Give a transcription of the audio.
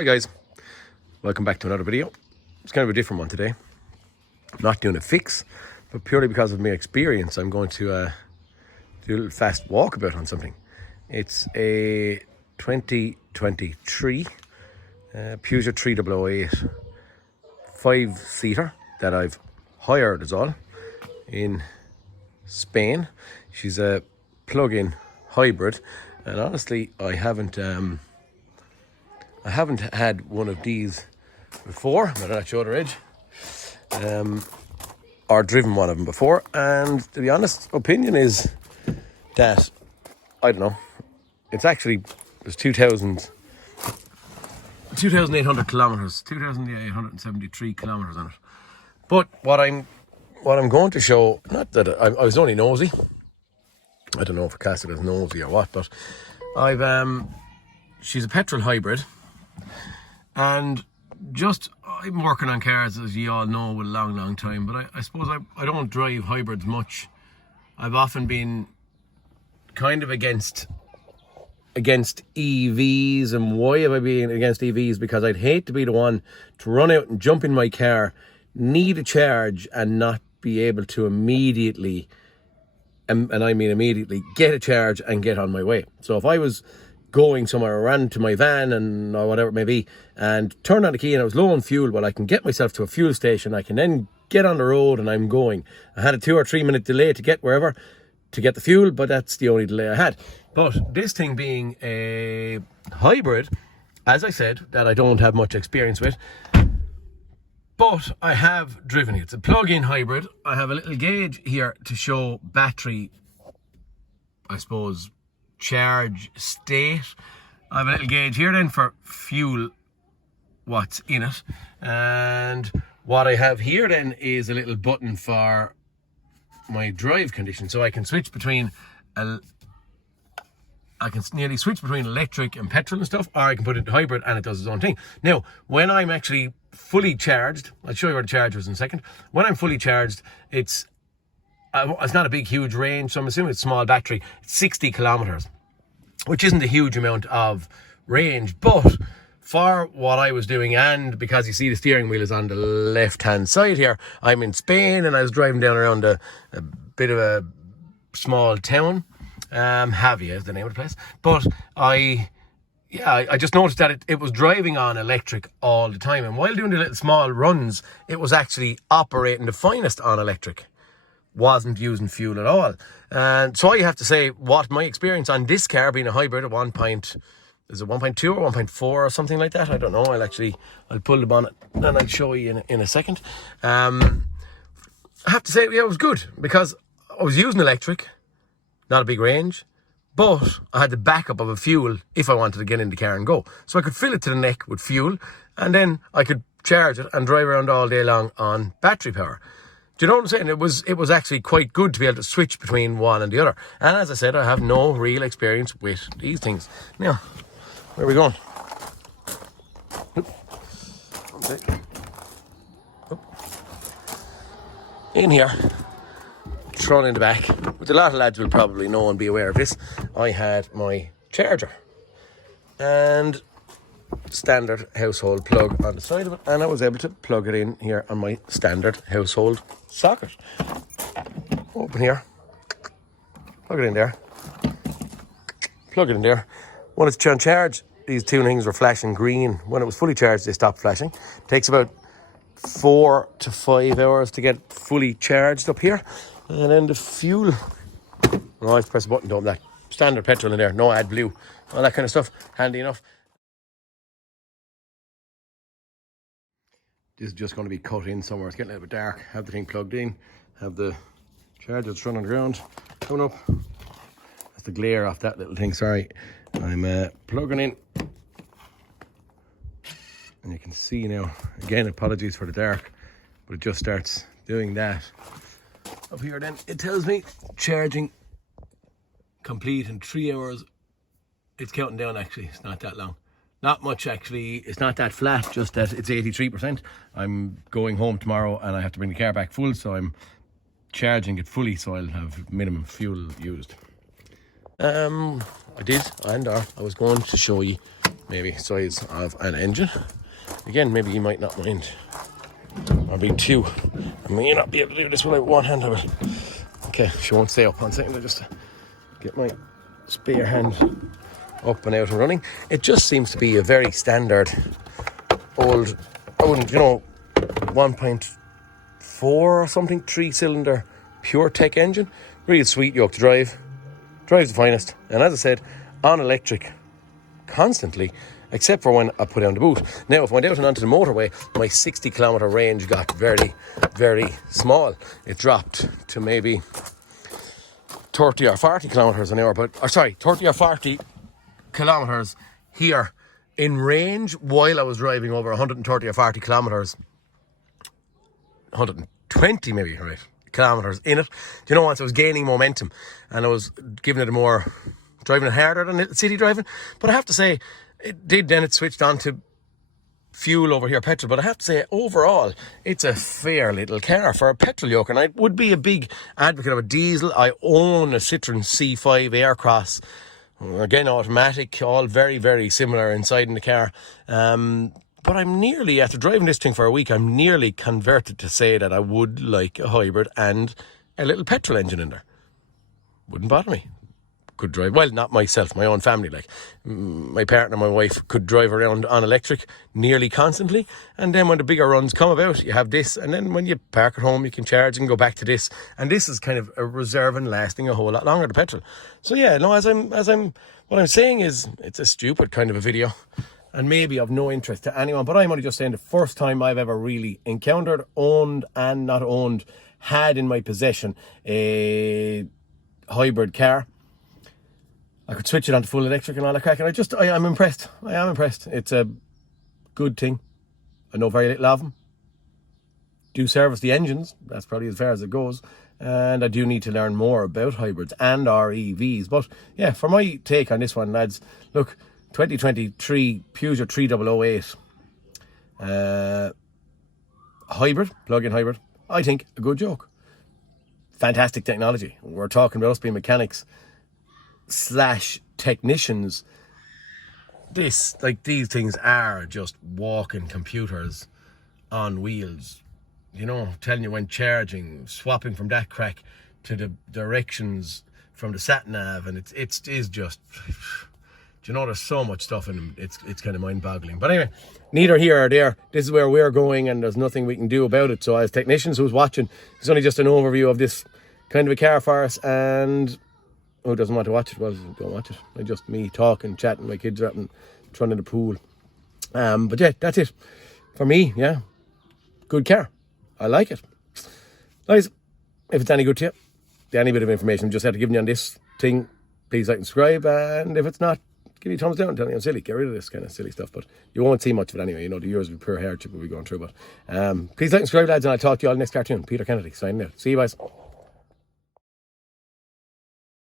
Hi guys, welcome back to another video. It's kind of a different one today. I'm not doing a fix, but purely because of my experience, I'm going to do a little fast walkabout on something. It's a 2023 Peugeot 3008 5-seater that I've hired as all in Spain. She's a plug-in hybrid, and honestly I haven't had one of these before. I'm not sure the edge, or driven one of them before, and to be honest, opinion is that I don't know. It's actually there's 2,800 kilometers, 2,873 kilometers on it. But what I'm going to show, not that I was only nosy. I don't know if I class it as nosy or what, but she's a petrol hybrid. And I'm working on cars, as you all know, with a long time, but I suppose I don't drive hybrids much. I've often been kind of against EVs. And why have I been against EVs? Because I'd hate to be the one to run out and jump in my car, need a charge, and not be able to immediately, and I mean immediately, get a charge and get on my way. So if I was going somewhere, ran to my van or whatever it may be, and turned on the key and I was low on fuel, well, I can get myself to a fuel station. I can then get on the road and I'm going. I had a 2 or 3 minute delay to get wherever to get the fuel, but that's the only delay I had. But this thing being a hybrid, as I said, that I don't have much experience with, but I have driven it. It's a plug-in hybrid. I have a little gauge here to show battery, I suppose, charge state. I have a little gauge here then for fuel, what's in it, and what I have here then is a little button for my drive condition, so I can switch between nearly switch between electric and petrol and stuff, or I can put it in hybrid and it does its own thing. Now, when I'm actually fully charged, I'll show you where the charger is in a second. When I'm fully charged, it's not a big, huge range, so I'm assuming it's a small battery. It's 60 kilometers, which isn't a huge amount of range, but for what I was doing, and because you see the steering wheel is on the left-hand side here, I'm in Spain and I was driving down around a bit of a small town. Javia is the name of the place. But I just noticed that it was driving on electric all the time, and while doing the little small runs, it was actually operating the finest on electric. Wasn't using fuel at all. And so I have to say, what my experience on this car being a hybrid, is it 1.2 or 1.4 or something like that? I don't know. I'll pull the bonnet and I'll show you in a second. I have to say, yeah, it was good because I was using electric, not a big range, but I had the backup of a fuel if I wanted to get in the car and go. So I could fill it to the neck with fuel, and then I could charge it and drive around all day long on battery power. Do you know what I'm saying? It was actually quite good to be able to switch between one and the other. And as I said, I have no real experience with these things. Now, where are we going? In here, thrown in the back, which a lot of lads will probably know and be aware of this, I had my charger and standard household plug on the side of it, and I was able to plug it in here on my standard household socket. Open here, plug it in there, plug it in there. When it's on charge, these two things were flashing green. When it was fully charged, they stopped flashing. It takes about 4 to 5 hours to get fully charged up here. And then the fuel, I have to press a button to open that. Standard petrol in there, no AdBlue, all that kind of stuff, handy enough. This is just going to be cut in somewhere. It's getting a little bit dark. Have the thing plugged in, have the charger that's running on the ground coming up. That's the glare off that little thing, sorry. I'm plugging in, and you can see now, again, apologies for the dark, but it just starts doing that. Up here then, it tells me charging complete in 3 hours. It's counting down actually, it's not that long. Not much actually, it's not that flat, just that it's 83%. I'm going home tomorrow and I have to bring the car back full, so I'm charging it fully so I'll have minimum fuel used. I was going to show you maybe size of an engine. Again, maybe you might not mind or be too. I may not be able to do this with one hand. Okay, she won't stay up on second. I just get my spare hand up and out and running. It just seems to be a very standard old, I wouldn't, 1.4 or something, 3-cylinder pure tech engine. Real sweet yoke to drive. Drives the finest. And as I said, on electric constantly, except for when I put down the boot. Now, if I went out and onto the motorway, my 60-kilometre range got very, very small. It dropped to maybe 30 or 40 kilometres an hour, 30 or 40 kilometres here in range while I was driving over 130 or 40 kilometres, 120 maybe, right, kilometres in it. Do you know, once I was gaining momentum and I was giving it a more, driving it harder than city driving. But I have to say, it did, then it switched on to fuel over here, petrol. But I have to say, overall, it's a fair little car for a petrol yoke. And I would be a big advocate of a diesel. I own a Citroen C5 Aircross, again automatic, all very, very similar inside in the car. But I'm nearly, after driving this thing for a week, I'm nearly converted to say that I would like a hybrid and a little petrol engine in there. Wouldn't bother me. Could drive, well, not myself, my own family, like my partner, my wife could drive around on electric nearly constantly. And then when the bigger runs come about, you have this, and then when you park at home, you can charge and go back to this. And this is kind of a reserve and lasting a whole lot longer, the petrol. So yeah, no, what I'm saying is, it's a stupid kind of a video and maybe of no interest to anyone, but I'm only just saying the first time I've ever really encountered, owned and not owned, had in my possession a hybrid car. I could switch it on to full electric and all that crack, and I'm impressed. I am impressed. It's a good thing. I know very little of them. Do service the engines. That's probably as far as it goes. And I do need to learn more about hybrids and our EVs. But yeah, for my take on this one, lads, look, 2023 Peugeot 3008 hybrid, plug-in hybrid. I think a good joke. Fantastic technology. We're talking about us being mechanics / technicians. These things are just walking computers on wheels, telling you when charging, swapping from that crack to the directions from the sat nav, and it is just, there's so much stuff in them. It's kind of mind-boggling. But anyway, neither here or there. This is where we're going, and there's nothing we can do about it. So as technicians who's watching, it's only just an overview of this kind of a car for us, and who doesn't want to watch it? Well, don't watch it. It's just me talking, chatting. My kids are out and trying in the pool. But yeah, that's it. For me, yeah. Good car. I like it. Guys, if it's any good to you, any bit of information I just had to give you on this thing, please like and subscribe. And if it's not, give me a thumbs down. Tell me I'm silly. Get rid of this kind of silly stuff. But you won't see much of it anyway. The years of pure hardship will be going through. But please like and subscribe, lads. And I'll talk to you all next cartoon. Peter Kennedy signing out. See you guys.